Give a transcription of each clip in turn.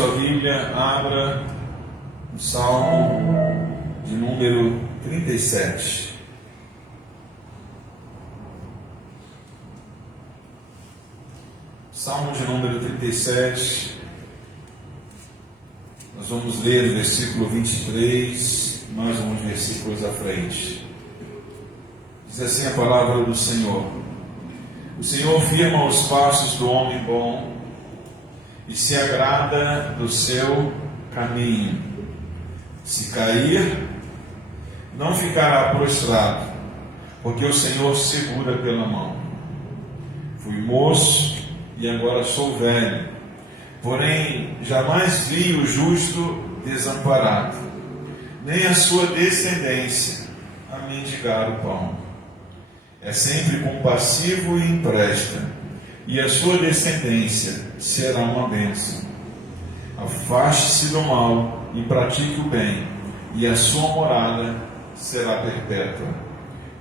Sua Bíblia, abra o Salmo de número 37. Salmo de número 37. Nós vamos ler o versículo 23, mais uns versículos à frente. Diz assim a palavra do Senhor: O Senhor firma os passos do homem bom e se agrada do seu caminho. Se cair, não ficará prostrado, porque o Senhor segura pela mão. Fui moço e agora sou velho, porém jamais vi o justo desamparado, nem a sua descendência a mendigar o pão. É sempre compassivo e empresta, e a sua descendência será uma bênção. Afaste-se do mal e pratique o bem, e a sua morada será perpétua.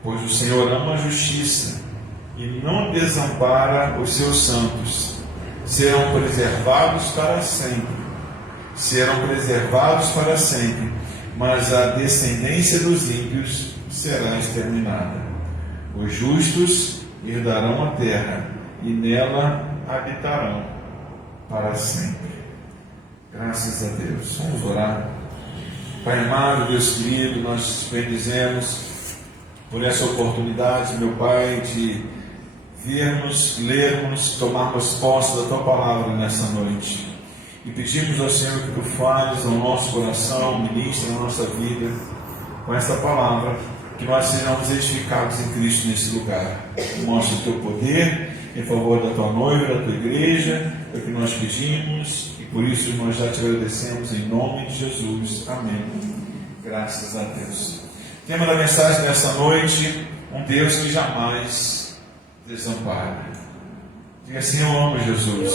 Pois o Senhor ama a justiça e não desampara os seus santos. Serão preservados para sempre. Serão preservados para sempre, mas a descendência dos ímpios será exterminada. Os justos herdarão a terra e nela habitarão para sempre. Graças a Deus. Vamos orar. Pai amado, Deus querido, nós te bendizemos por essa oportunidade, meu Pai, de vermos, lermos, tomarmos posse da Tua palavra nessa noite. E pedimos ao Senhor que Tu fales ao nosso coração, ministre na nossa vida com esta palavra, que nós sejamos edificados em Cristo nesse lugar. Mostre o Teu poder em favor da Tua noiva, da Tua igreja, é o que nós pedimos, e por isso nós já te agradecemos em nome de Jesus. Amém. Graças a Deus. Tema da mensagem dessa noite: um Deus que jamais desampara. Diga assim: eu amo Jesus.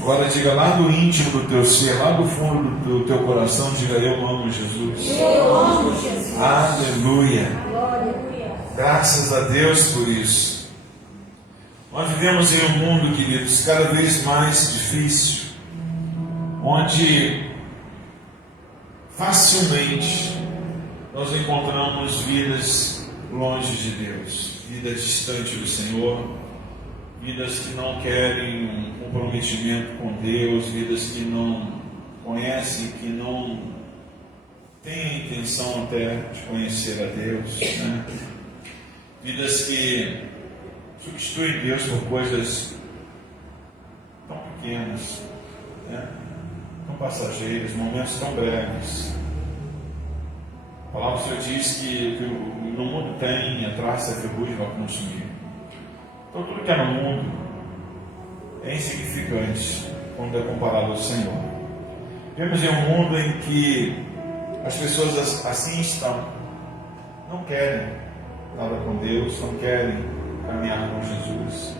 Agora diga lá do íntimo do teu ser, lá do fundo do teu coração, diga: eu amo Jesus. Eu amo Jesus. Aleluia. Aleluia. Graças a Deus por isso. Nós vivemos em um mundo, queridos, cada vez mais difícil, onde facilmente nós encontramos vidas longe de Deus, vidas distantes do Senhor, vidas que não querem um comprometimento com Deus, vidas que não conhecem, que não têm a intenção até de conhecer a Deus, né? Vidas que substituem Deus por coisas tão pequenas, né? Tão passageiras, momentos tão breves. A palavra do Senhor diz que no mundo tem a traça, a ferrugem vai consumir. Então tudo que é no mundo é insignificante quando é comparado ao Senhor. Vivemos em um mundo em que as pessoas assim estão. Não querem nada com Deus, não querem caminhar com Jesus.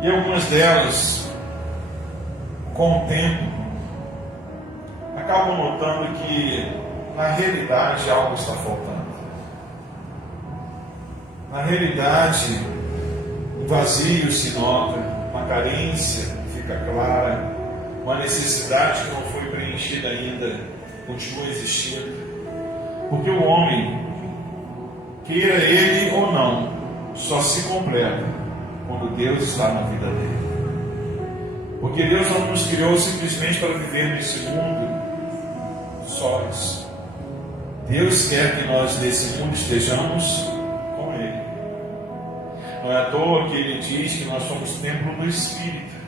E algumas delas, com o tempo, acabam notando que na realidade algo está faltando. Na realidade, um vazio se nota, uma carência fica clara, uma necessidade que não foi preenchida ainda continua existindo. Porque o homem, queira ele ou não, só se completa quando Deus está na vida dele. Porque Deus não nos criou simplesmente para viver nesse mundo sós. Deus quer que nós nesse mundo estejamos com Ele. Não é à toa que Ele diz que nós somos templo do Espírito.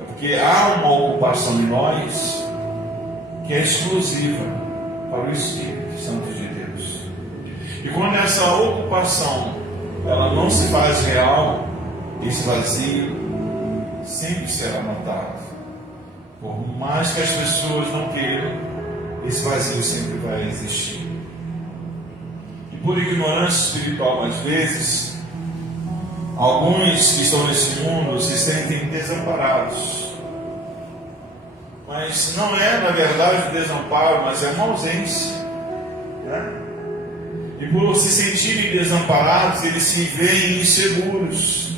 É porque há uma ocupação em nós que é exclusiva para o Espírito Santo de Deus. E quando essa ocupação ela não se faz real, esse vazio sempre será notado. Por mais que as pessoas não queiram, esse vazio sempre vai existir. E por ignorância espiritual, às vezes, alguns que estão nesse mundo se sentem desamparados. Mas não é, na verdade, desamparo, mas é uma ausência, né? E por se sentirem desamparados, eles se veem inseguros.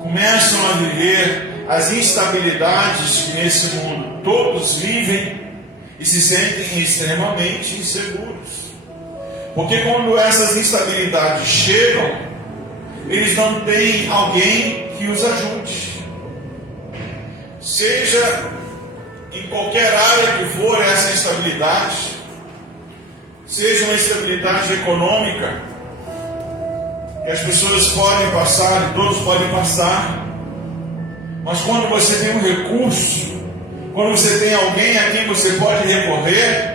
Começam a viver as instabilidades que nesse mundo todos vivem e se sentem extremamente inseguros. Porque quando essas instabilidades chegam, eles não têm alguém que os ajude. Seja em qualquer área que for essa instabilidade, seja uma instabilidade econômica, que as pessoas podem passar, e todos podem passar, mas quando você tem um recurso, quando você tem alguém a quem você pode recorrer,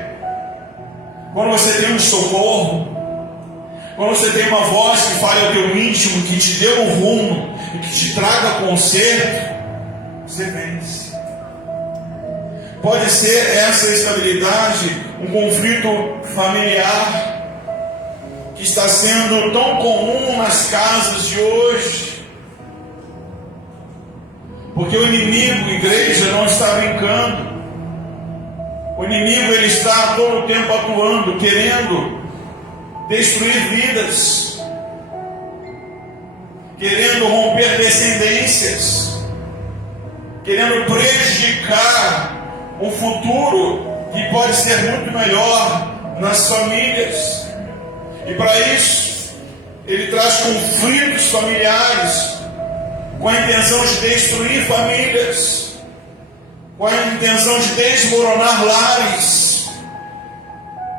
quando você tem um socorro, quando você tem uma voz que fale ao teu íntimo, que te dê um rumo e que te traga conserto, você vence. Pode ser essa estabilidade um conflito familiar que está sendo tão comum nas casas de hoje. Porque o inimigo, igreja, não está brincando. O inimigo, ele está todo o tempo atuando, querendo destruir vidas, querendo romper descendências, querendo prejudicar o futuro que pode ser muito melhor nas famílias. E para isso, ele traz conflitos familiares com a intenção de destruir famílias, com a intenção de desmoronar lares,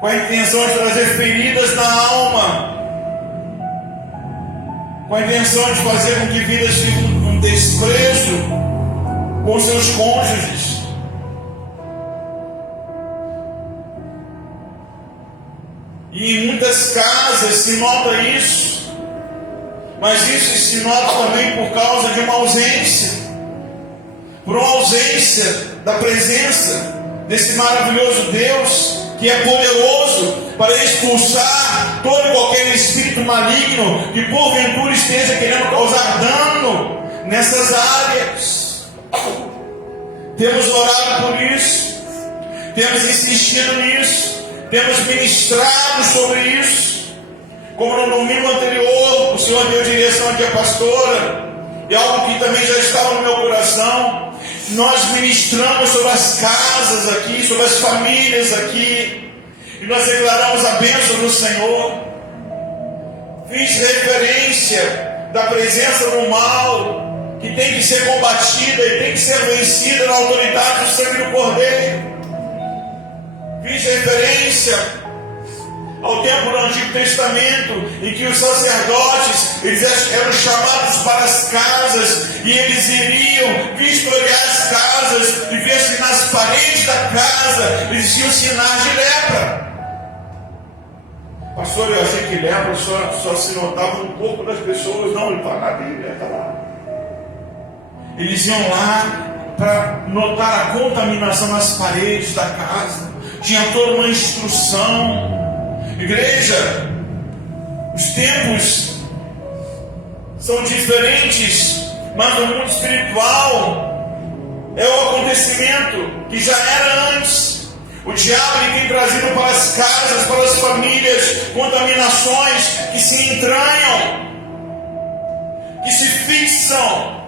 com a intenção de trazer feridas na alma, com a intenção de fazer com que vidas fiquem um desprezo com seus cônjuges. E em muitas casas se nota isso, mas isso se nota também por causa de uma ausência, por uma ausência da presença desse maravilhoso Deus, que é poderoso para expulsar todo e qualquer espírito maligno que porventura esteja querendo causar dano nessas áreas. Temos orado por isso, temos insistido nisso, temos ministrado sobre isso. Como no domingo anterior, o Senhor deu direção aqui à pastora, e algo que também já estava no meu coração. Nós ministramos sobre as casas aqui, sobre as famílias aqui, e nós declaramos a bênção do Senhor. Fiz referência da presença do mal, que tem que ser combatida e tem que ser vencida na autoridade do sangue do Cordeiro. Fiz referência ao tempo do Antigo Testamento, em que os sacerdotes, eles eram chamados para as casas, e eles iriam vistoriar as casas, e ver se nas paredes da casa existiam sinais de lepra. Pastor, eu achei que lepra só se notava um pouco das pessoas. Não, ele está na Bíblia, está lá. Eles iam lá para notar a contaminação nas paredes da casa. Tinha toda uma instrução. Igreja, os tempos são diferentes, mas no mundo espiritual é o acontecimento que já era antes. O diabo ele tem trazido para as casas, para as famílias, contaminações que se entranham, que se fixam,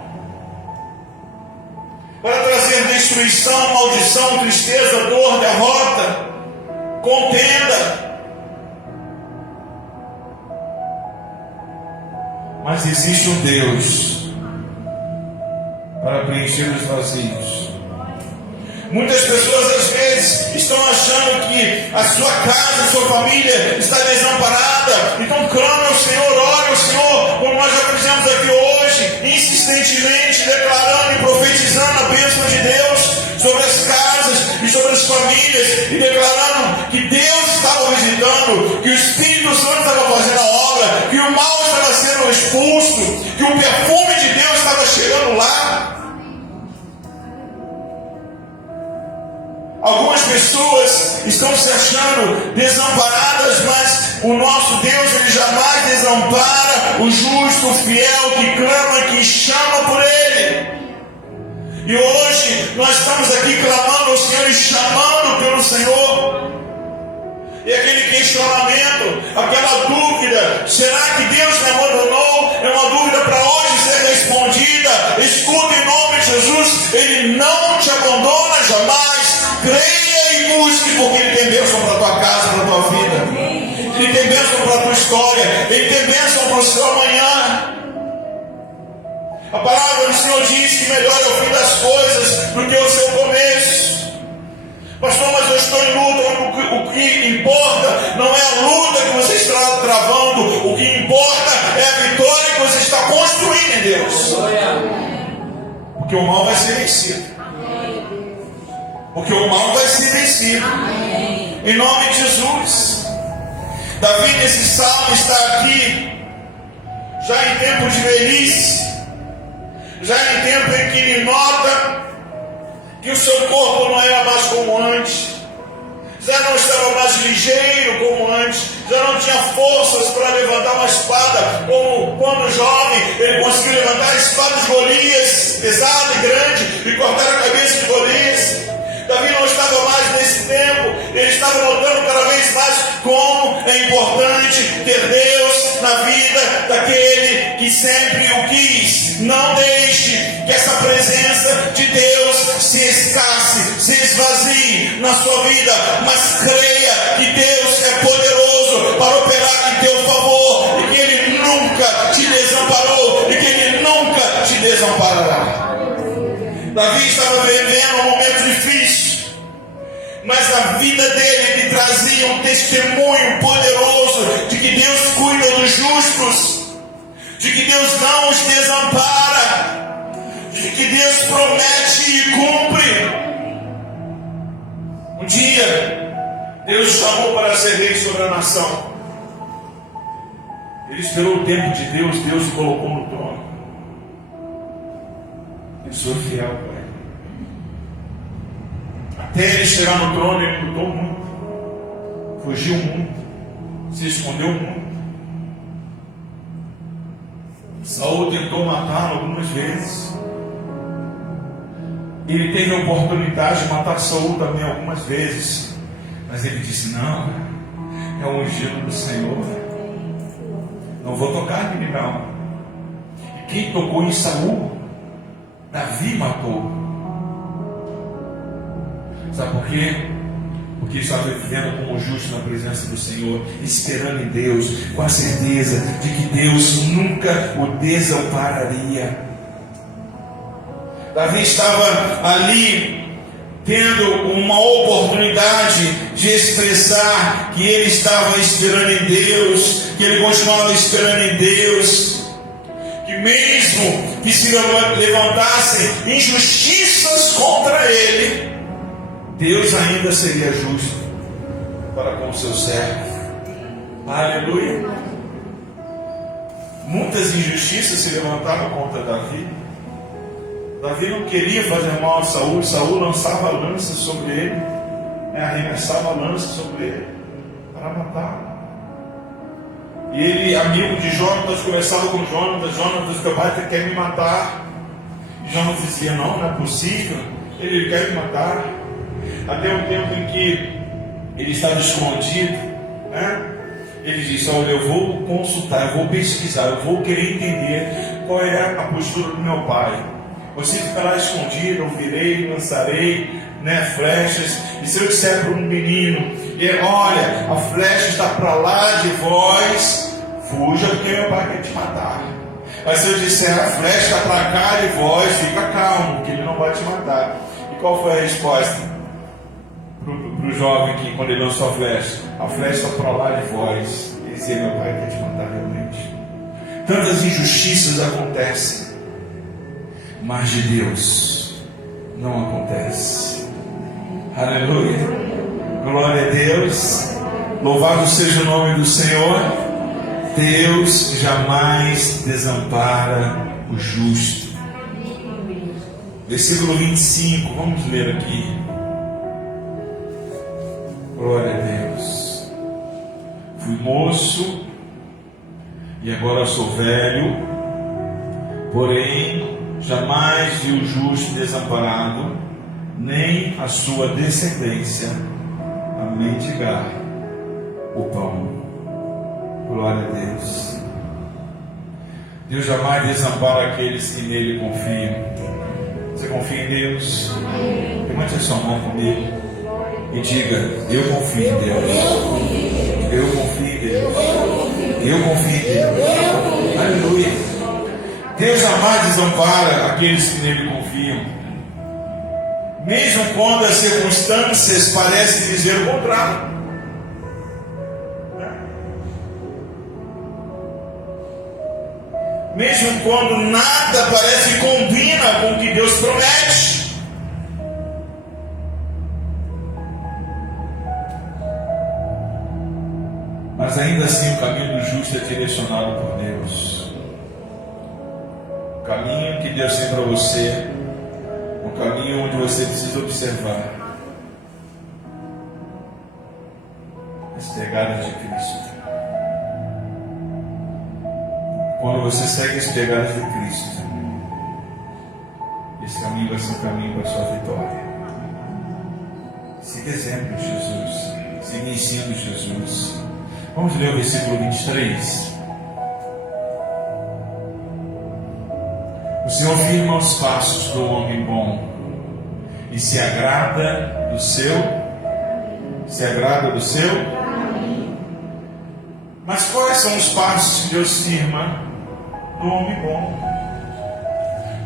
para trazer destruição, maldição, tristeza, dor, derrota, contenda. Mas existe um Deus para preencher os vazios. Muitas pessoas às vezes estão achando que a sua casa, a sua família está desamparada, então clama ao Senhor, ore ao Senhor, como nós já fizemos aqui hoje, insistentemente declarando e profetizando a bênção de Deus sobre as casas e sobre as famílias, e declarando que Deus estava visitando, que o Espírito Santo estava fazendo a obra, que o mal estava sendo expulso, que o perfume de Deus estava chegando lá. Algumas pessoas estão se achando desamparadas, mas o nosso Deus, ele jamais desampara o justo, o fiel, que clama, que chama por Ele. E hoje nós estamos aqui clamando ao Senhor e chamando pelo Senhor. E aquele questionamento, aquela dúvida, será que Deus me abandonou? É uma dúvida para hoje ser respondida. Escuta em nome de Jesus. Jesus, Ele não te abandona jamais. Creia e busque, porque Ele tem bênção para a tua casa, para a tua vida. Ele tem bênção para a tua história. Ele tem bênção para o seu amanhã. A palavra do Senhor diz que melhor é o fim das coisas do que o seu começo. Pastor, mas eu estou em luta. O que importa não é a luta que você está travando. O que importa é a vitória que você está construindo em Deus. Porque o mal vai ser vencido. Porque o mal vai ser vencido. Em nome de Jesus. Davi nesse salmo está aqui, já em tempo de velhice, já em tempo em que ele nota que o seu corpo não era mais como antes, já não estava mais ligeiro como antes, já não tinha forças para levantar uma espada, como quando jovem ele conseguiu levantar a espada de Golias, pesada e grande, e cortar a cabeça de Golias. Davi não estava mais nesse tempo, ele estava notando cada vez mais como é importante ter Deus na vida daquele que sempre o quis. Não deixe que essa presença de Deus se escasse, se esvazie na sua vida, mas creia que Deus é poderoso para operar em teu favor e que Ele nunca te desamparou e que Ele nunca te desamparará. Davi estava vivendo um momento difícil, mas a vida dele lhe trazia um testemunho poderoso de que Deus cuida dos justos, de que Deus não os desampara, de que Deus promete e cumpre. Um dia, Deus o chamou para ser rei sobre a nação. Ele esperou o tempo de Deus, Deus o colocou no trono. Eu sou fiel, Pai. Até ele chegar no trono, ele lutou muito, fugiu muito, se escondeu muito. Saul tentou matá-lo algumas vezes. Ele teve a oportunidade de matar Saul também algumas vezes, mas ele disse: não, é o ungido do Senhor, não vou tocar nele não. E quem tocou em Saul, Davi matou. Sabe por quê? Porque ele estava vivendo como justo na presença do Senhor, esperando em Deus, com a certeza de que Deus nunca o desampararia. Davi estava ali tendo uma oportunidade de expressar que ele estava esperando em Deus, que ele continuava esperando em Deus. Que mesmo que se levantassem injustiças contra ele, Deus ainda seria justo para com o seu servo. Aleluia. Muitas injustiças se levantaram contra Davi. Davi não queria fazer mal a Saul. Saul lançava a lança sobre ele, arremessava a lança sobre ele para matar. E ele, amigo de Jonatas, conversava com Jonatas: Jonatas, teu pai quer me matar. E Jonatas dizia: não, não é possível, ele quer me matar. Até um tempo em que ele estava escondido, ele disse: olha, eu vou consultar, eu vou pesquisar, eu vou querer entender qual é a postura do meu pai. Você ficará escondido, eu virei, lançarei flechas. E se eu disser para um menino: olha, a flecha está para lá de vós, fuja, porque meu pai quer te matar. Mas se eu disser: a flecha está para cá de vós, fica calmo, porque ele não vai te matar. E qual foi a resposta para o jovem que, quando ele lançou a flecha está para lá de vós? Ele dizia: meu pai quer te matar realmente. Tantas injustiças acontecem, mas de Deus não acontece. Aleluia. Glória a Deus. Louvado seja o nome do Senhor. Deus jamais desampara o justo. Versículo 25, vamos ler aqui. Glória a Deus. Fui moço e agora sou velho, porém jamais vi o justo desamparado, nem a sua descendência a mendigar o pão. Glória a Deus. Deus jamais desampara aqueles que nele confiam. Você confia em Deus? Levante a sua mão comigo e diga: eu confio em Deus. Eu confio em Deus. Eu confio em Deus. Aleluia. Deus jamais desampara aqueles que nele confiam, mesmo quando as circunstâncias parecem dizer o contrário. Mesmo quando nada parece que combina com o que Deus promete. Mas ainda assim o caminho do justo é direcionado por Deus. O caminho que Deus tem para você, um caminho onde você precisa observar as pegadas de Cristo. Quando você segue as pegadas de Cristo, esse caminho vai ser um caminho para a sua vitória. Siga exemplo de Jesus, siga ensino de Jesus. Vamos ler o versículo 23. O Senhor firma os passos do homem bom e se agrada do seu. Mas quais são os passos que Deus firma do homem bom?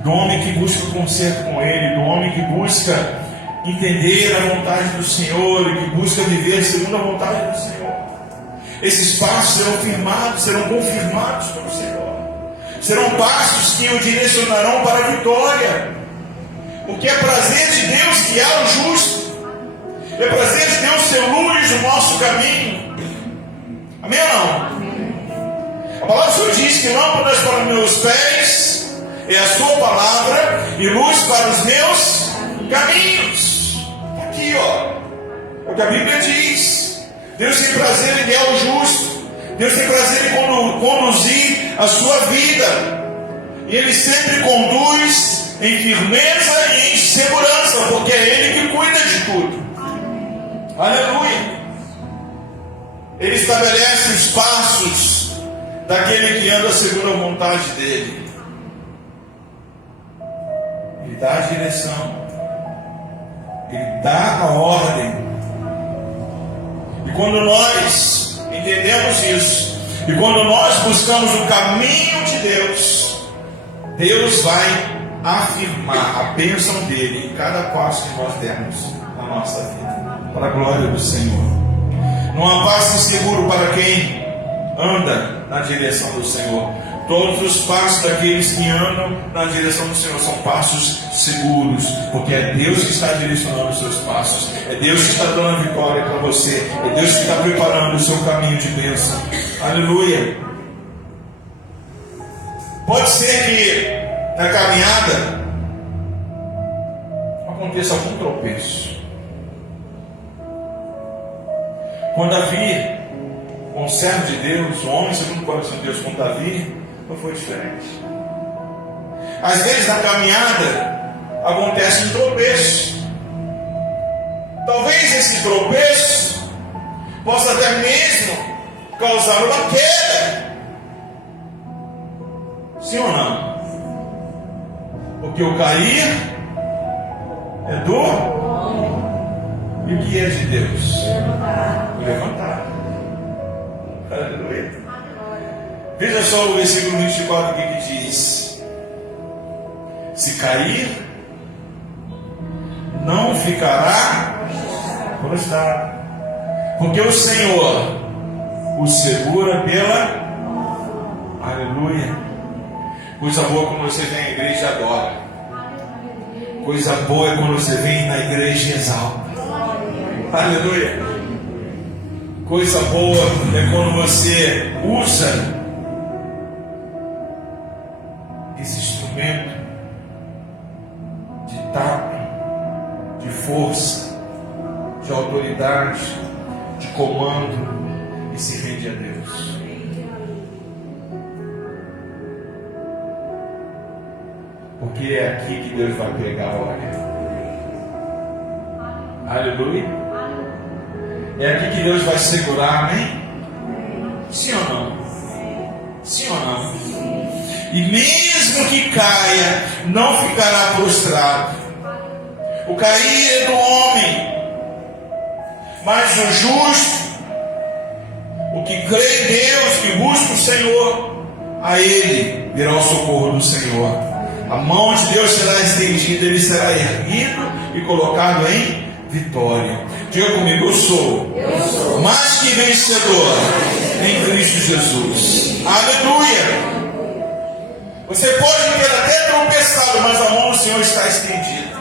Do homem que busca o conserto com Ele, do homem que busca entender a vontade do Senhor e que busca viver segundo a vontade do Senhor. Esses passos serão firmados, serão confirmados pelo Senhor. Serão passos que o direcionarão para a vitória. Porque é prazer de Deus guiar o justo. É prazer de Deus ser luz no nosso caminho. Amém ou não? A palavra do Senhor diz que lâmpadas para os meus pés é a sua palavra e luz para os meus caminhos. Aqui, ó, é o que a Bíblia diz. Deus tem prazer em guiar o justo. Deus tem prazer em conduzir a sua vida. E Ele sempre conduz em firmeza e em segurança, porque é Ele que cuida de tudo. Aleluia. Ele estabelece os passos daquele que anda segundo a vontade dele. Ele dá a direção. Ele dá a ordem. E quando nós entendemos isso, e quando nós buscamos o caminho de Deus, Deus vai afirmar a bênção dele em cada passo que nós demos na nossa vida, para a glória do Senhor. Não há passo seguro para quem anda na direção do Senhor. Todos os passos daqueles que andam na direção do Senhor são passos seguros, porque é Deus que está direcionando os seus passos, é Deus que está dando a vitória para você, é Deus que está preparando o seu caminho de bênção. Aleluia. Pode ser que na caminhada aconteça algum tropeço. Quando Davi, um servo de Deus, um homem segundo o coração de Deus, como Davi, não foi diferente. Às vezes na caminhada acontece um tropeço. Talvez esse tropeço possa até mesmo causar uma queda. Sim ou não? Porque o cair é do e o que é de Deus? O levantar. Aleluia. Veja só o versículo 24 aqui que diz: se cair, não ficará prostrado, porque o Senhor o segura pela. Aleluia. Coisa boa quando você vem à igreja e adora. Coisa boa é quando você vem na igreja e exalta. Aleluia. Coisa boa é quando você usa esse instrumento de tato, de força, de autoridade, de comando e se rende a Deus. Porque é aqui que Deus vai pegar a hora. Aleluia. É aqui que Deus vai segurar, amém? Sim ou não? Sim ou não? E mesmo que caia, não ficará prostrado. O cair é do homem, mas o justo, o que crê em Deus, que busca o Senhor, a ele virá o socorro do Senhor. A mão de Deus será estendida, ele será erguido e colocado em vitória. Diga comigo, eu sou mais que vencedor em Cristo Jesus. Aleluia! Você pode ter até tropeçado, mas a mão do Senhor está estendida.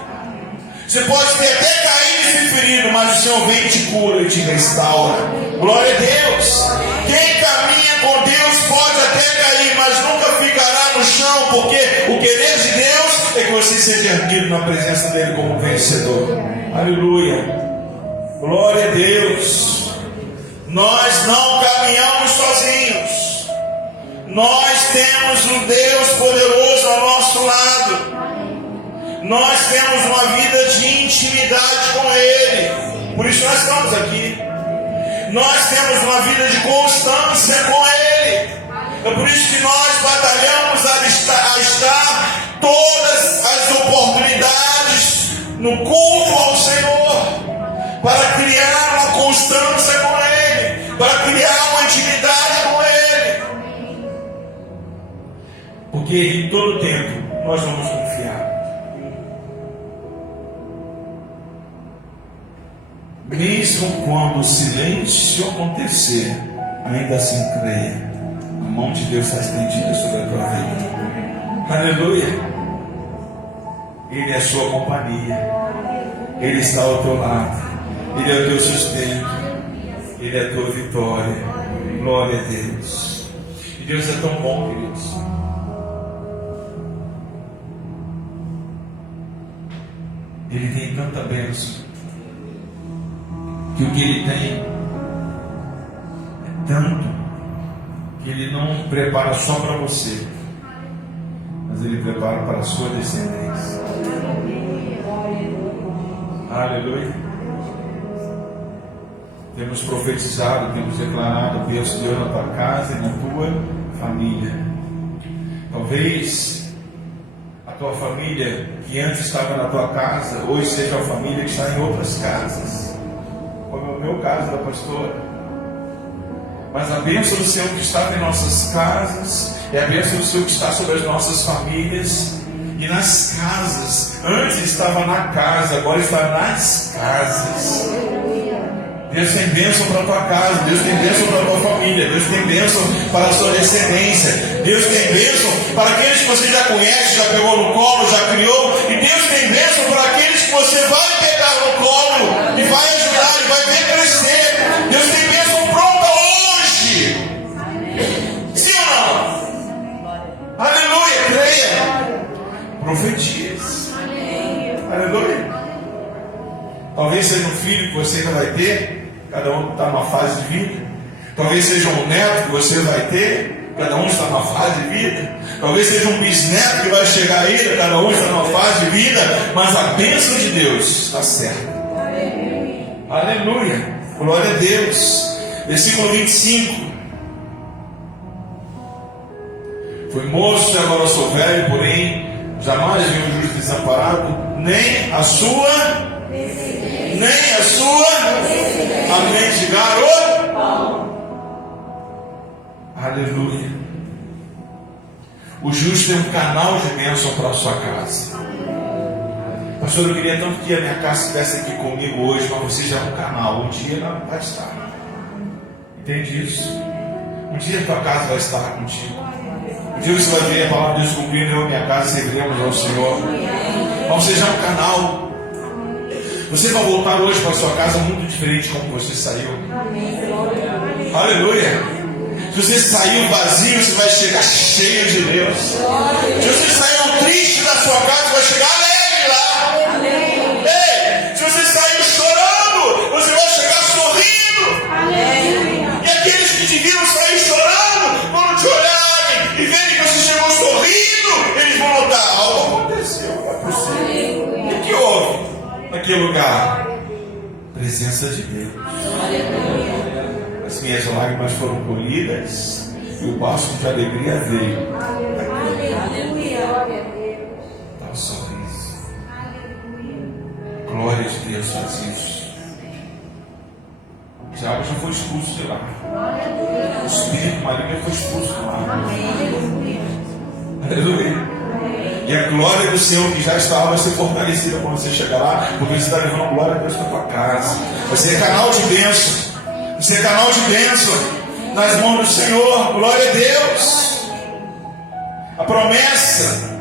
Você pode ter até caído e se ferido, mas o Senhor vem e te cura e te restaura. Glória a Deus. Quem caminha com Deus pode até cair, mas nunca ficará no chão, porque o querer de Deus é que você seja erguido na presença dele como vencedor. Aleluia. Glória a Deus. Nós não caminhamos sozinhos. Nós temos um Deus poderoso ao nosso lado. Nós temos uma vida de intimidade com Ele. Por isso nós estamos aqui. Nós temos uma vida de constância com Ele. É por isso que nós batalhamos a estar todas as oportunidades no culto ao Senhor, para criar uma constância com Ele, para criar uma intimidade com Ele. Porque em todo tempo nós vamos confiar. Mesmo quando o silêncio acontecer, ainda assim creia. A mão de Deus está estendida sobre a tua vida. Aleluia. Ele é a sua companhia. Ele está ao teu lado. Ele é o teu sustento. Ele é a tua vitória. Glória a Deus. E Deus é tão bom, queridos. Ele tem tanta bênção, que o que Ele tem é tanto, que Ele não prepara só para você, mas Ele prepara para a sua descendência. Aleluia. Temos profetizado, temos declarado a bênção de Deus na tua casa e na tua família. Talvez a tua família que antes estava na tua casa, hoje seja a família que está em outras casas, como é o meu caso da pastora. Mas a bênção do Senhor que está em nossas casas é a bênção do Senhor que está sobre as nossas famílias e nas casas. Antes estava na casa, agora está nas casas. Deus tem bênção para a tua casa, Deus tem bênção para a tua família, Deus tem bênção para a sua descendência, Deus tem bênção para aqueles que você já conhece, já pegou no colo, já criou, e Deus tem bênção para aqueles que você vai pegar no colo e vai ajudar e vai ver crescer. Deus tem bênção pronta hoje. Sim ou não? Aleluia, creia. Profetias. Aleluia. Talvez seja um filho que você ainda vai ter, cada um está numa fase de vida. Talvez seja um neto que você vai ter, cada um está numa fase de vida. Talvez seja um bisneto que vai chegar ainda, cada um está numa fase de vida. Mas a bênção de Deus está certa. Aleluia. Glória a Deus. Versículo 25. Fui moço e agora sou velho, porém jamais vi um justo desamparado, nem a sua a mendigar o pão. Aleluia. O justo é um canal de bênção para a sua casa. Pastor, eu queria tanto que a minha casa estivesse aqui comigo hoje, mas você já é um canal. Um dia ela vai estar. Entende isso? Um dia a tua casa vai estar contigo. Um dia você vai ver a palavra de Deus cumprindo. Eu e minha casa serviremos ao Senhor. Mas você já é um canal. Você vai voltar hoje para a sua casa muito diferente como você saiu. Aleluia. Se você saiu vazio, você vai chegar cheio de Deus. Se você saiu triste da sua casa, você vai chegar alegre lá. Ei, se você saiu chorando, você vai chegar sorrindo. E aqueles que te viram sair chorando, quando te olharem e verem que você chegou sorrindo, eles vão notar: algo aconteceu, não é possível. O que houve naquele lugar? Presença de Deus. As minhas lágrimas foram colhidas e o bálsamo de alegria veio. glória de Deus faz isso. O diabo já foi expulso de lá. O espírito maligno foi expulso de lá. Aleluia. E a glória do Senhor que já está lá vai ser fortalecida quando você chegar lá, porque você está levando glória a Deus para a tua casa. Você é canal de bênção. Você é canal de bênção nas mãos do Senhor. Glória a Deus. A promessa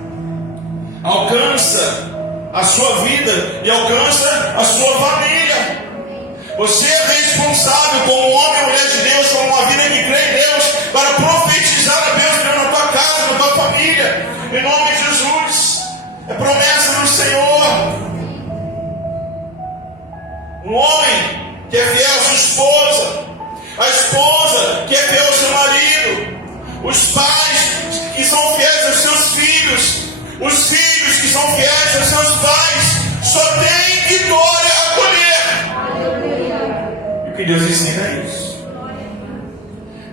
alcança a sua vida e alcança a sua família. Você é responsável como homem e mulher de Deus, como uma vida que crê em Deus, para profetizar a bênção na tua casa, na tua família, em nome de Jesus. É promessa do Senhor. Um homem que é fiel à sua esposa, a esposa que é fiel ao seu marido, os pais que são fiéis aos seus filhos, os filhos que são fiéis aos seus pais, só tem vitória a colher. E o que Deus ensina é isso.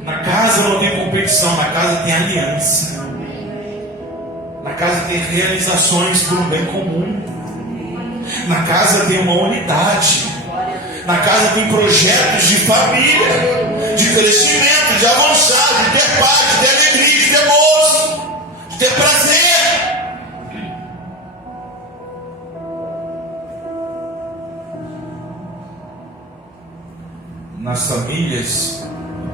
Na casa não tem competição, na casa tem aliança. Na casa tem realizações por um bem comum. Na casa tem uma unidade. Na casa tem projetos de família, de crescimento, de avançar, de ter paz, de ter alegria, de ter gozo, de ter prazer. Nas famílias,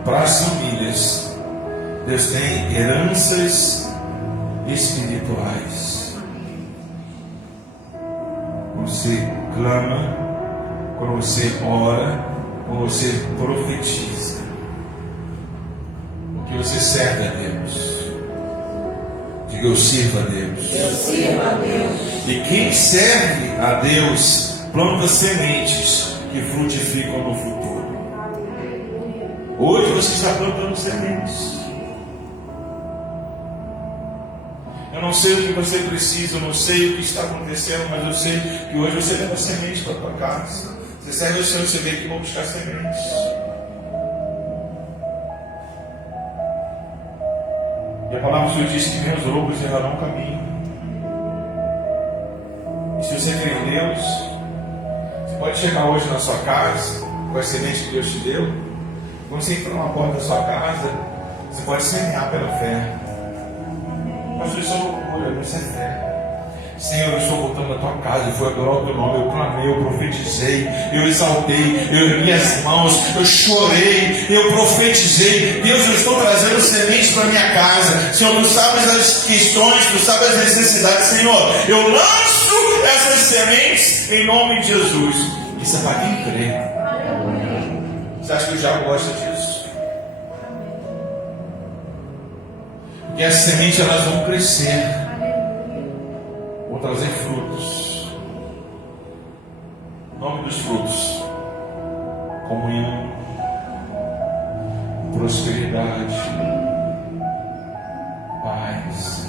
para as famílias, Deus tem heranças espirituais. Você clama, quando você ora, quando você profetiza, porque você serve a Deus. Diga: eu sirvo a Deus. Eu sirvo a Deus. E quem serve a Deus planta sementes que frutificam no futuro. Hoje você está plantando sementes. Eu não sei o que você precisa, eu não sei o que está acontecendo, mas eu sei que hoje você leva sementes para a tua casa. Você serve ao Senhor, você vem aqui para buscar sementes. E a palavra do Senhor diz que meus lobos errarão o caminho. E se você crê em Deus, você pode chegar hoje na sua casa com as sementes que Deus te deu. Quando você entra numa porta da sua casa, você pode semear pela fé. Mas isso é loucura, isso é fé. Senhor, eu estou voltando na tua casa, eu fui adorar o teu nome, eu clamei, eu profetizei, eu exaltei, eu ergui as mãos, eu chorei, eu profetizei. Deus, eu estou trazendo sementes para minha casa. Senhor, tu sabes as questões, tu sabes as necessidades. Senhor, eu lanço essas sementes em nome de Jesus. Isso é para quem crê. Você acha que o diabo gosta disso? Porque as sementes elas vão crescer, vão trazer frutos. O nome dos frutos: comunhão, prosperidade, paz,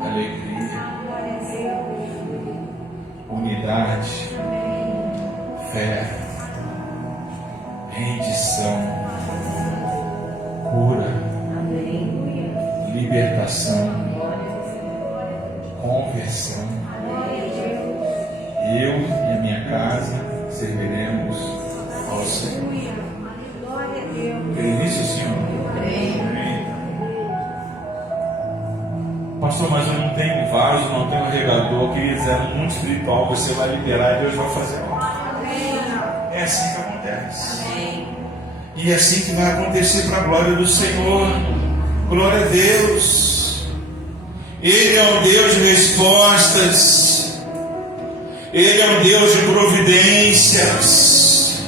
alegria, unidade, fé, rendição, cura, libertação, conversão. Eu e a minha casa serviremos ao Senhor. Crê nisso, Senhor? Amém. Pastor, mas eu não tenho vaso, não tenho regador. Queridos, é muito espiritual. Você vai liberar e Deus vai fazer algo. É assim que acontece. E é assim que vai acontecer para a glória do Senhor. Glória a Deus. Ele é um Deus de respostas. Ele é um Deus de providências.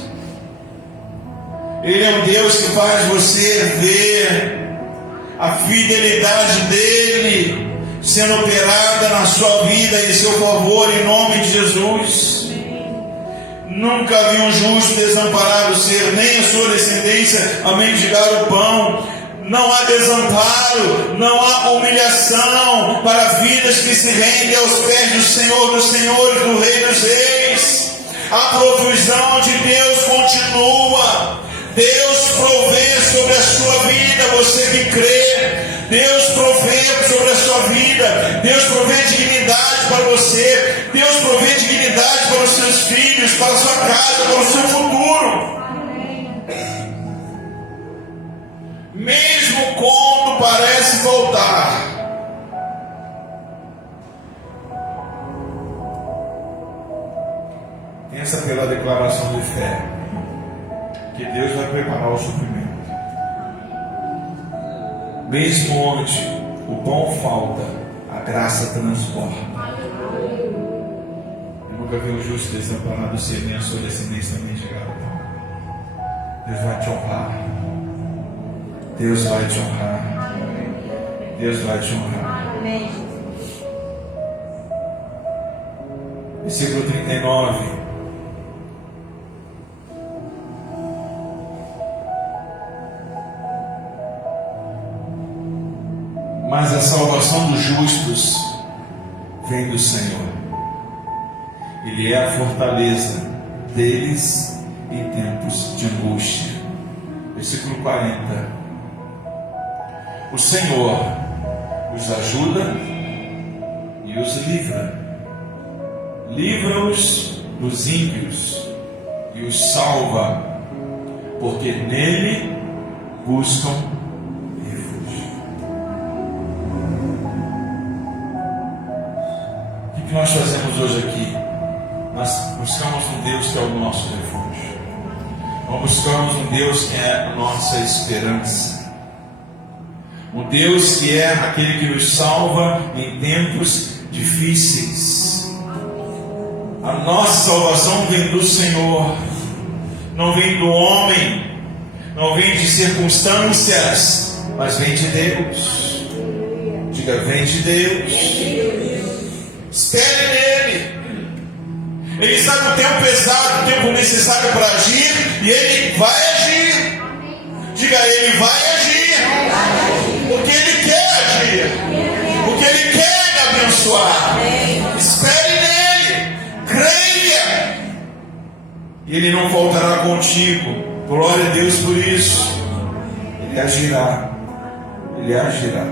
Ele é um Deus que faz você ver a fidelidade dele sendo operada na sua vida e em seu favor, em nome de Jesus. Nunca vi um justo desamparado ser, nem a sua descendência a mendigar o pão. Não há desamparo, não há humilhação para vidas que se rendem aos pés do Senhor dos Senhores, do Rei dos Reis. A provisão de Deus continua. Deus provê sobre a sua vida, você que crê. Deus provê sobre a sua vida. Deus provê dignidade para você. Deus provê dignidade seus filhos, para a sua casa, para o seu futuro. Mesmo quando parece voltar. Pensa pela declaração de fé, que Deus vai preparar o suprimento. Mesmo onde o pão falta, a graça transforma. Eu nunca vi um justo desamparado ser nem a sua descendência também chegar ao pão. Deus vai te honrar. Deus vai te honrar. Deus vai te honrar. Versículo 39. Mas a salvação dos justos vem do Senhor. Ele é a fortaleza deles em tempos de angústia. Versículo 40. O Senhor os ajuda e os livra. Livra-os dos ímpios e os salva, porque nele buscam refúgio. O que nós fazemos hoje aqui? Nós buscamos um Deus que é o nosso refúgio. Nós buscamos um Deus que é a nossa esperança. Um Deus que é aquele que nos salva em tempos difíceis. A nossa salvação vem do Senhor, não vem do homem, não vem de circunstâncias, mas vem de Deus. Diga, vem de Deus. Espere nele. Ele sabe o tempo exato, o tempo necessário para agir, e ele vai agir. Diga, ele vai agir. Porque ele quer agir. Porque ele quer me abençoar. Espere nele. Creia. E ele não faltará contigo. Glória a Deus por isso. Ele agirá. Ele agirá.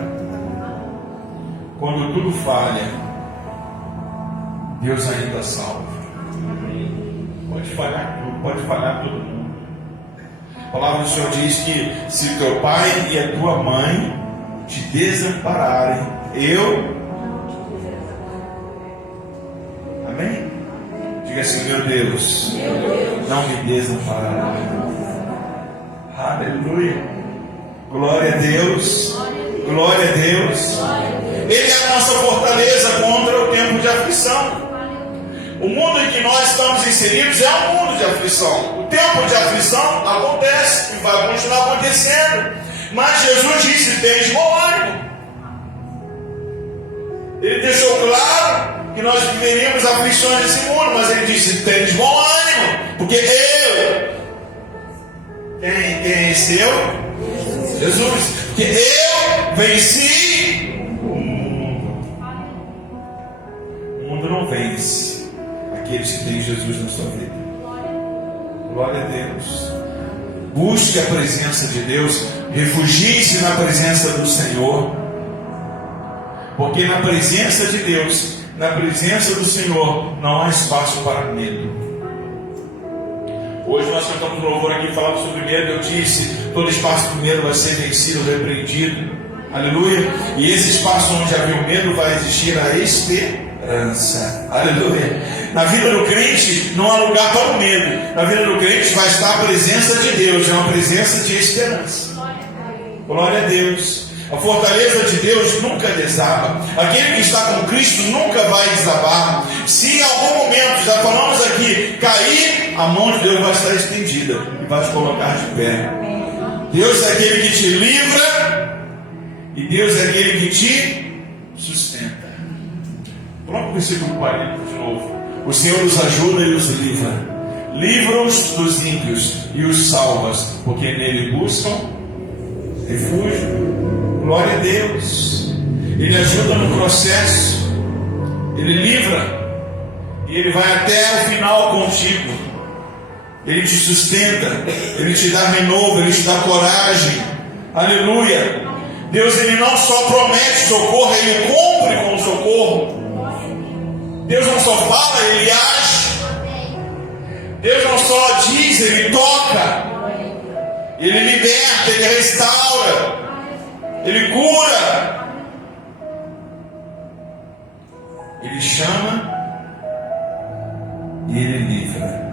Quando tudo falha, Deus ainda salva. Pode falhar tudo, pode falhar todo mundo. A palavra do Senhor diz que se teu pai e a tua mãe te desampararem, eu... Amém? Diga assim, meu Deus, não me desamparará. Aleluia. Glória a Deus. Glória a Deus. Ele é a nossa fortaleza contra o tempo de aflição. O mundo em que nós estamos inseridos é um mundo de aflição. O tempo de aflição acontece e vai continuar acontecendo. Mas Jesus disse: tens bom ânimo. Ele deixou claro que nós viveríamos aflições desse mundo, mas ele disse: tens bom ânimo, porque eu... Quem é esse eu? Jesus. Porque eu venci o mundo. O mundo não vence aqueles que têm Jesus na sua vida. Glória a Deus. Busque a presença de Deus. Refugie-se na presença do Senhor. Porque na presença de Deus, na presença do Senhor, não há espaço para medo. Hoje nós cantamos um louvor aqui falando sobre medo. Eu disse: todo espaço do medo vai ser vencido, repreendido. Aleluia. E esse espaço onde havia o medo vai existir a esperança. Aleluia. Na vida do crente não há lugar para o medo. Na vida do crente vai estar a presença de Deus. É uma presença de esperança. Glória a Deus. A fortaleza de Deus nunca desaba. Aquele que está com Cristo nunca vai desabar. Se em algum momento, já falamos aqui, cair, a mão de Deus vai estar estendida e vai te colocar de pé. Deus é aquele que te livra e Deus é aquele que te sustenta. Coloca o versículo 40 de novo. O Senhor os ajuda e os livra. Livra-os dos ímpios e os salvas, porque nele buscam refúgio. Glória a Deus. Ele ajuda no processo. Ele livra. E Ele vai até o final contigo. Ele te sustenta. Ele te dá renovo. Ele te dá coragem. Aleluia. Deus, Ele não só promete socorro, Ele cumpre com o socorro. Deus não só fala, Ele age. só diz, Ele toca, Ele liberta, Ele restaura, Ele cura, Ele chama e Ele livra.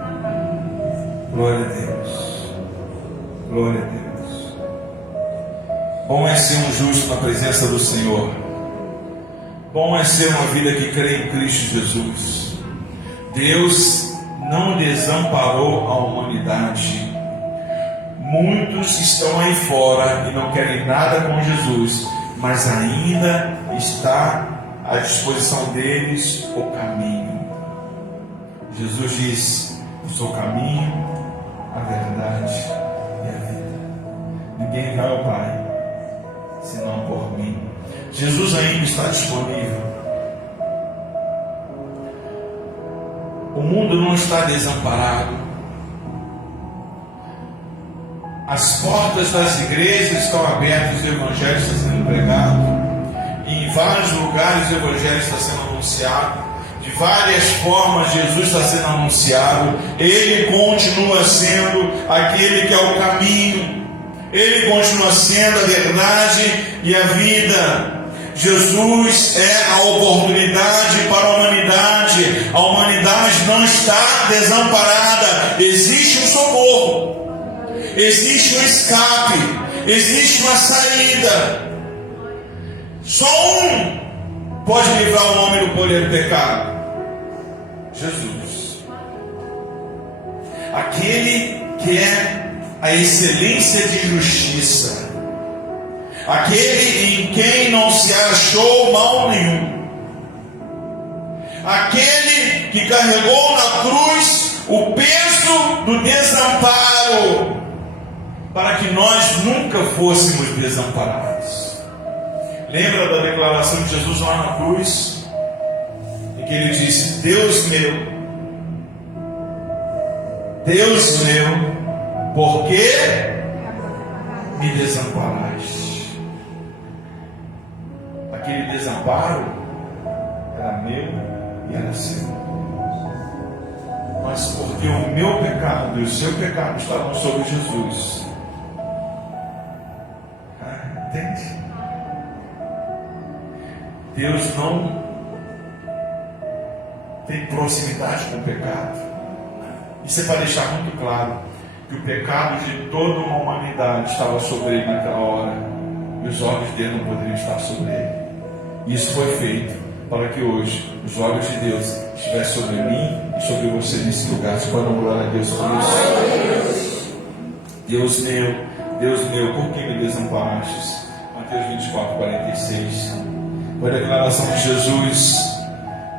Glória a Deus, glória a Deus. Bom é ser um justo na presença do Senhor. Bom é ser uma vida que crê em Cristo Jesus. Deus não desamparou a humanidade. Muitos estão aí fora e não querem nada com Jesus, mas ainda está à disposição deles o caminho. Jesus diz: eu sou o caminho, a verdade e a vida. Ninguém vai ao Pai senão por mim. Jesus ainda está disponível. O mundo não está desamparado. As portas das igrejas estão abertas, o Evangelho está sendo pregado. E em vários lugares o Evangelho está sendo anunciado. De várias formas Jesus está sendo anunciado. Ele continua sendo aquele que é o caminho. Ele continua sendo a verdade e a vida. Jesus é a oportunidade para a humanidade. A humanidade não está desamparada. Existe um socorro, existe um escape, existe uma saída. Só um pode livrar o homem do poder do pecado: Jesus. Aquele que é a excelência de justiça, aquele em quem não se achou mal nenhum, aquele que carregou na cruz o peso do desamparo, para que nós nunca fôssemos desamparados. Lembra da declaração de Jesus lá na cruz, em que ele disse: Deus meu, por que me desamparaste? Aquele desamparo era meu e era seu. Mas porque o meu pecado e o seu pecado estavam sobre Jesus. Entende? Deus não tem proximidade com o pecado. Isso é para deixar muito claro que o pecado de toda uma humanidade estava sobre ele naquela hora, e os olhos dele não poderiam estar sobre ele. Isso foi feito para que hoje os olhos de Deus estivessem sobre mim e sobre você nesse lugar. Você pode dar glória a Deus por isso? Deus meu, por que me desamparastes? Mateus 24, 46. Foi a declaração de Jesus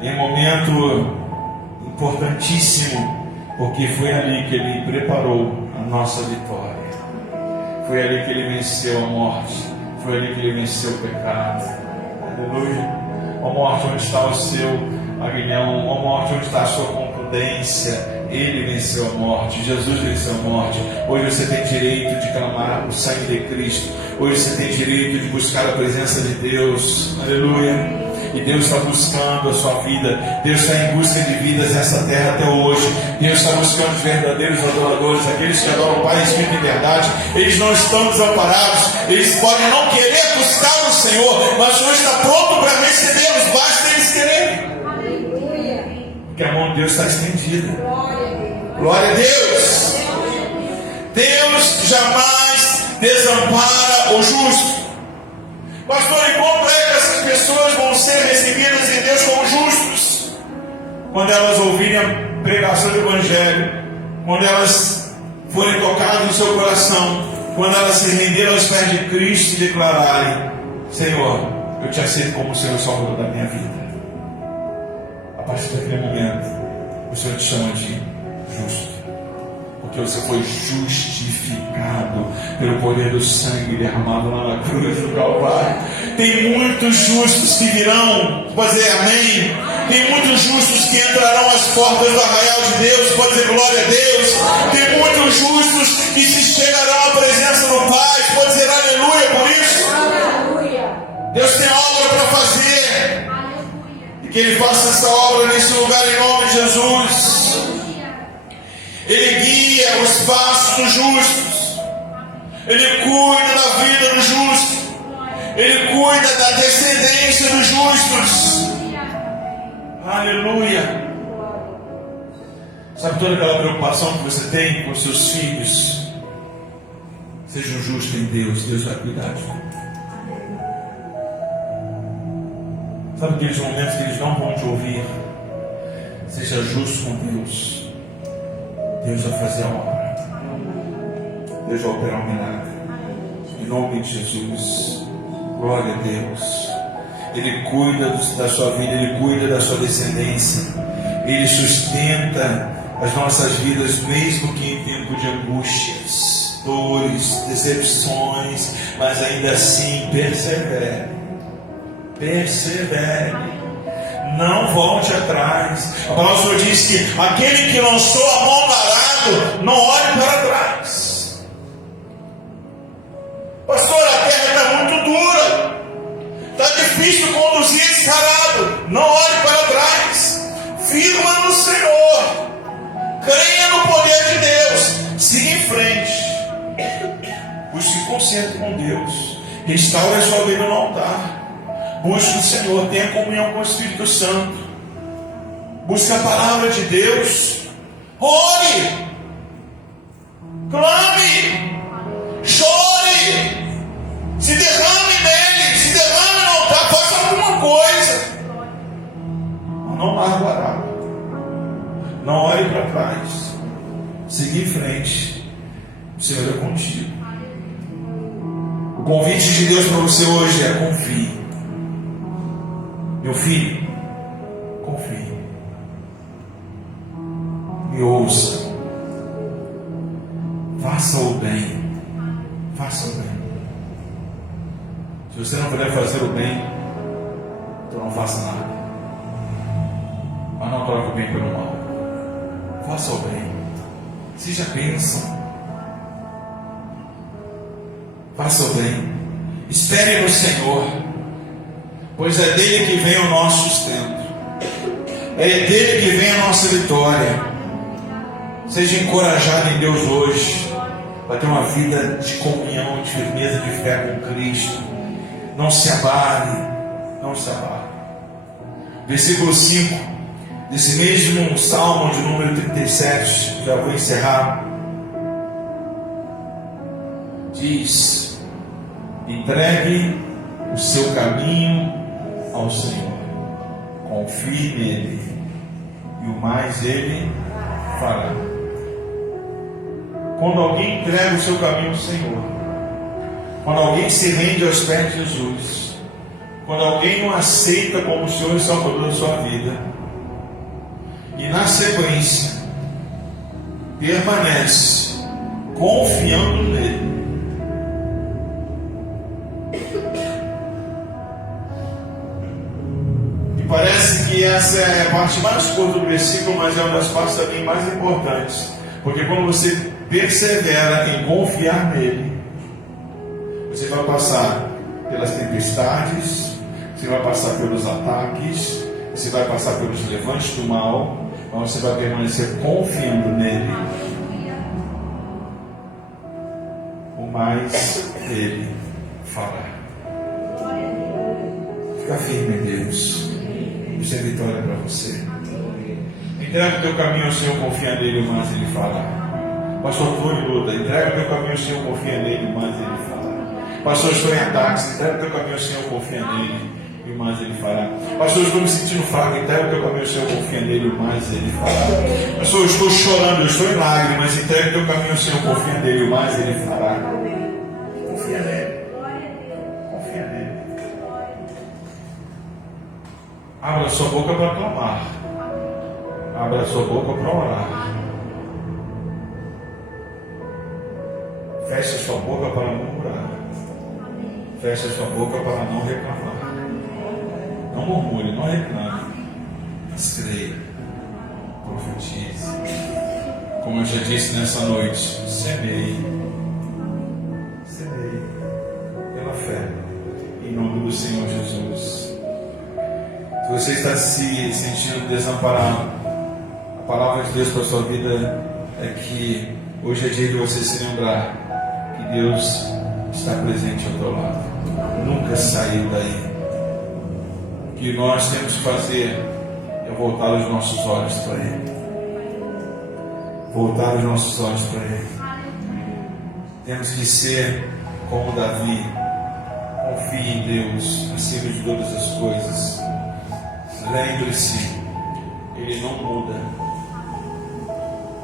em um momento importantíssimo, porque foi ali que Ele preparou a nossa vitória. Foi ali que Ele venceu a morte. Foi ali que Ele venceu o pecado. Aleluia. Ó morte, onde está o seu aguilhão? Ó morte, onde está a sua contundência? Ele venceu a morte. Jesus venceu a morte. Hoje você tem direito de clamar o sangue de Cristo. Hoje você tem direito de buscar a presença de Deus. Aleluia. E Deus está buscando a sua vida. Deus está em busca de vidas nessa terra até hoje. Deus está buscando os verdadeiros adoradores, aqueles que adoram o Pai, Espírito e verdade. Eles não estão desamparados. Eles podem não querer buscar o Senhor, mas o Senhor está pronto para recebê-los. Basta eles quererem. Porque a mão de Deus está estendida. Glória a Deus. Deus jamais desampara o justo. Pastor, e como é que essas pessoas vão ser recebidas em Deus como justos? Quando elas ouvirem a pregação do Evangelho, quando elas forem tocadas no seu coração, quando elas se renderem aos pés de Cristo e declararem: Senhor, eu te aceito como o Senhor Salvador da minha vida. A partir daquele momento, o Senhor te chama de justo. Porque você foi justificado pelo poder do sangue derramado lá na cruz do Calvário. Tem muitos justos que virão, pode dizer amém. Tem muitos justos que entrarão às portas do arraial de Deus, pode dizer glória a Deus. Tem muitos justos que se chegarão à presença do Pai, pode dizer aleluia por isso. Deus tem obra para fazer, e que Ele faça essa obra nesse lugar em nome de Jesus. Ele guia os passos dos justos. Ele cuida da vida do justo. Ele cuida da descendência dos justos. Aleluia. Sabe toda aquela preocupação que você tem com os seus filhos? Sejam justos em Deus, Deus vai cuidar de tudo. Sabe aqueles momentos que eles não vão te ouvir? Seja justo com Deus. Deus vai fazer a obra. Deus vai operar um milagre. Em nome de Jesus. Glória a Deus. Ele cuida da sua vida, Ele cuida da sua descendência. Ele sustenta as nossas vidas, mesmo que em tempo de angústias, dores, decepções, mas ainda assim persevere. Persevere. Não volte atrás. A palavra do Senhor diz que aquele que lançou a mão no arado, não olhe para trás. Pastor, a terra está muito dura. Está difícil conduzir esse arado. Não olhe para trás. Firma no Senhor. Creia no poder de Deus. Siga em frente. Busque conserto com Deus. Restaure a sua vida no altar. Busque o Senhor. Tenha comunhão com o Espírito Santo. Busque a palavra de Deus. Ore. Clame. Chore. Se derrame nele. Se derrame no altar. Faça alguma coisa. Não largue o arado. Não olhe para trás. Siga em frente. O Senhor é contigo. O convite de Deus para você hoje é: confie. Meu filho, confie. Me ouça. Faça o bem. Faça o bem. Se você não puder fazer o bem, então não faça nada. Mas não troque o bem pelo mal. Faça o bem. Seja bênção. Faça o bem. Espere no Senhor, pois é dele que vem o nosso sustento. É dele que vem a nossa vitória. Seja encorajado em Deus hoje, para ter uma vida de comunhão, de firmeza, de fé com Cristo. Não se abale. Não se abale. Versículo 5 desse mesmo Salmo de número 37, já vou encerrar. Diz: entregue o seu caminho ao Senhor, confie nele, e o mais ele fará. Quando alguém entrega o seu caminho ao Senhor, quando alguém se rende aos pés de Jesus, quando alguém o aceita como o Senhor e Salvador da sua vida, e na sequência permanece confiando nele, e parece que essa é a parte mais curta do versículo, mas é uma das partes também mais importantes, porque quando você persevera em confiar nele, você vai passar pelas tempestades, você vai passar pelos ataques, você vai passar pelos levantes do mal, mas você vai permanecer confiando nele. O mais ele fará. Fica firme em Deus. Isso é vitória para você. Entrega o teu caminho ao Senhor, confia nele, o mais ele fará. Pastor Antônio luta, entrega o teu caminho ao Senhor, confia nele, o mais ele fará. Pastor, estou em ataques, entrega o teu caminho ao Senhor, confia nele, e o mais ele fará. Pastor, estou me sentindo fraco, entrega o teu caminho ao Senhor, confia nele, o mais ele fará. Pastor, eu estou chorando, eu estou em lágrimas, entrega o teu caminho ao Senhor, confia nele, o mais ele fará. Confia nele. Confia nele. Abra sua boca para clamar. Abra sua boca para orar. Feche sua boca para murmurar. Feche sua boca para não reclamar. Não murmure, não reclame. Mas creia. Profetize. Como eu já disse nessa noite, semeie. Semeie. Pela fé. Em nome do Senhor Jesus. Se você está se sentindo desamparado, a palavra de Deus para a sua vida é que Hoje é dia de você se lembrar que Deus está presente ao teu lado. Nunca saiu daí. O que nós temos que fazer é voltar os nossos olhos para Ele. Voltar os nossos olhos para Ele. Temos que ser como Davi. Confie em Deus acima de todas as coisas. Lembre-se, Ele não muda.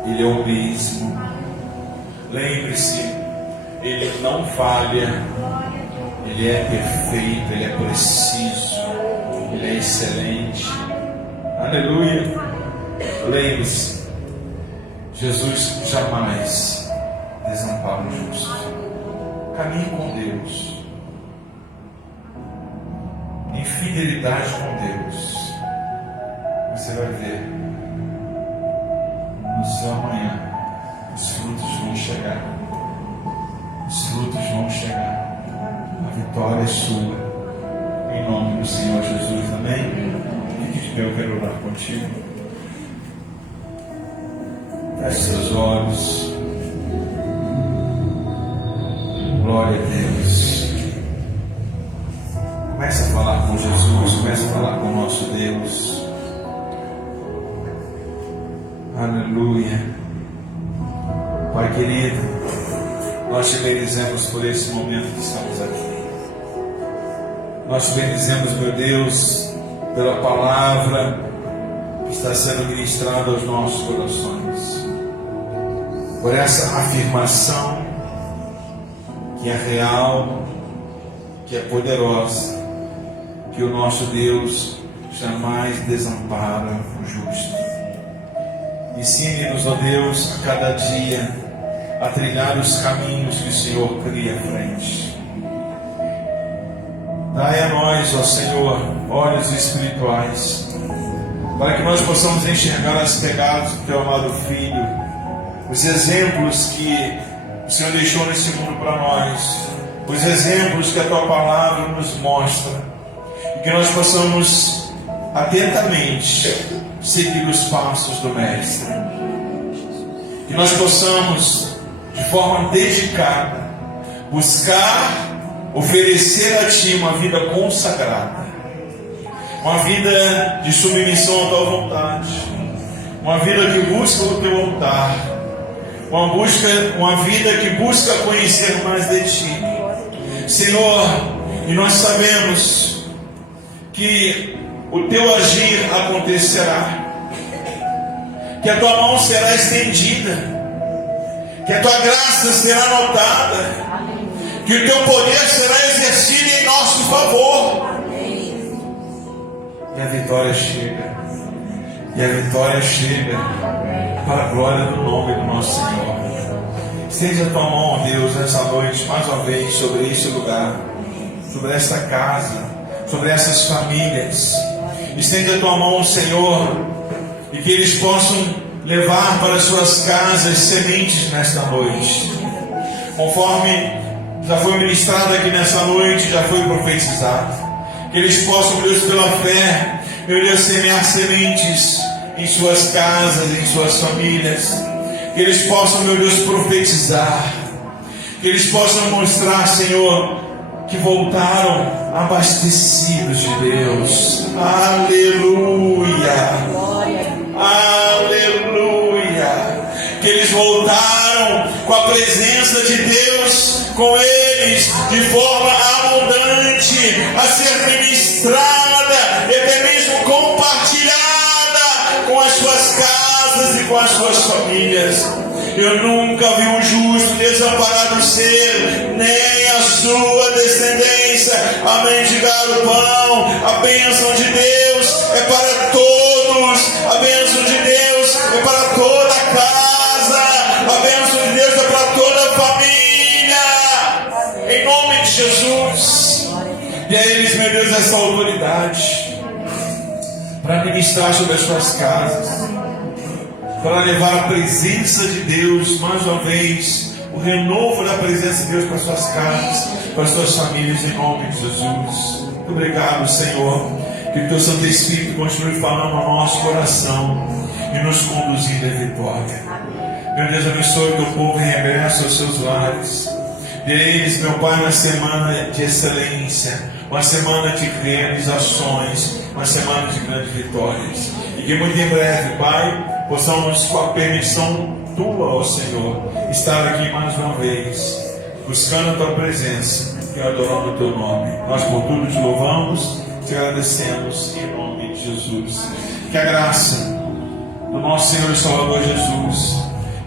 Ele é o mesmo. Lembre-se, Ele não falha. Ele é perfeito, Ele é preciso, Ele é excelente. Aleluia. Lembre-se, Jesus jamais desampara o justo. Caminhe com Deus. Em fidelidade com Deus. Você vai ver no seu amanhã os frutos vão chegar. Os frutos vão chegar. A vitória é sua. Em nome do Senhor Jesus. Amém? Fique de pé, eu quero orar contigo. Feche seus olhos. Glória a Deus. Comece a falar com Jesus. Comece a falar com o nosso Deus. Aleluia. Pai querido, nós te bendizemos por esse momento que estamos aqui. Nós te bendizemos, meu Deus, pela palavra que está sendo ministrada aos nossos corações. Por essa afirmação que é real, que é poderosa, que o nosso Deus jamais desampara o justo. Ensine-nos, ó Deus, a cada dia a trilhar os caminhos que o Senhor cria à frente. Dai a nós, ó Senhor, olhos espirituais, para que nós possamos enxergar as pegadas do Teu amado Filho, os exemplos que o Senhor deixou nesse mundo para nós, os exemplos que a Tua palavra nos mostra, e que nós possamos atentamente seguir os passos do Mestre. Que nós possamos, de forma dedicada, buscar oferecer a Ti uma vida consagrada, uma vida de submissão à Tua vontade, uma vida que busca o Teu altar, uma vida que busca conhecer mais de Ti, Senhor. E nós sabemos que o Teu agir acontecerá, que a Tua mão será estendida, que a Tua graça será notada, que o Teu poder será exercido em nosso favor. E a vitória chega. E a vitória chega para a glória do nome do nosso Senhor. Estende a Tua mão, Deus, nessa noite, mais uma vez, sobre este lugar, sobre esta casa, sobre essas famílias. Estende a Tua mão, Senhor, e que eles possam levar para suas casas sementes nesta noite. Conforme já foi ministrado aqui nessa noite, já foi profetizado. Que eles possam, Deus, pela fé, meu Deus, semear sementes em suas casas, em suas famílias. Que eles possam, meu Deus, profetizar. Que eles possam mostrar, Senhor, que voltaram abastecidos de Deus. Aleluia. Aleluia. Que eles voltaram com a presença de Deus com eles, de forma abundante, a ser ministrada e até mesmo compartilhada com as suas casas e com as suas famílias. Eu nunca vi um justo desamparado ser, nem a sua descendência a mendigar o pão. A bênção de Deus é para todos, a bênção de Deus é para toda a casa, a bênção de Deus é para toda a família, em nome de Jesus. E a eles, meu Deus, essa autoridade para ministrar sobre as suas casas, para levar a presença de Deus, mais uma vez, o renovo da presença de Deus para as suas casas, para as suas famílias, em nome de Jesus. Muito obrigado, Senhor. Que o Teu Santo Espírito continue falando ao nosso coração e nos conduzindo à vitória. Meu Deus, abençoe teu povo em regresso aos seus lares. Dê a eles, meu Pai, uma semana de excelência, uma semana de realizações, uma semana de grandes vitórias. E que muito em breve, Pai, possamos, com a permissão tua, ó Senhor, estar aqui mais uma vez, buscando a tua presença e adorando o teu nome. Nós por tudo te louvamos, te agradecemos em nome de Jesus. Que a graça do nosso Senhor e Salvador Jesus,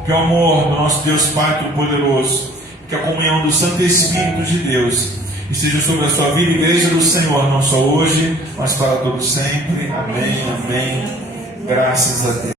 que o amor do nosso Deus Pai Todo-Poderoso, que a comunhão do Santo Espírito de Deus esteja sobre a sua vida, igreja do Senhor, não só hoje, mas para todo sempre. Amém, amém. Graças a Deus.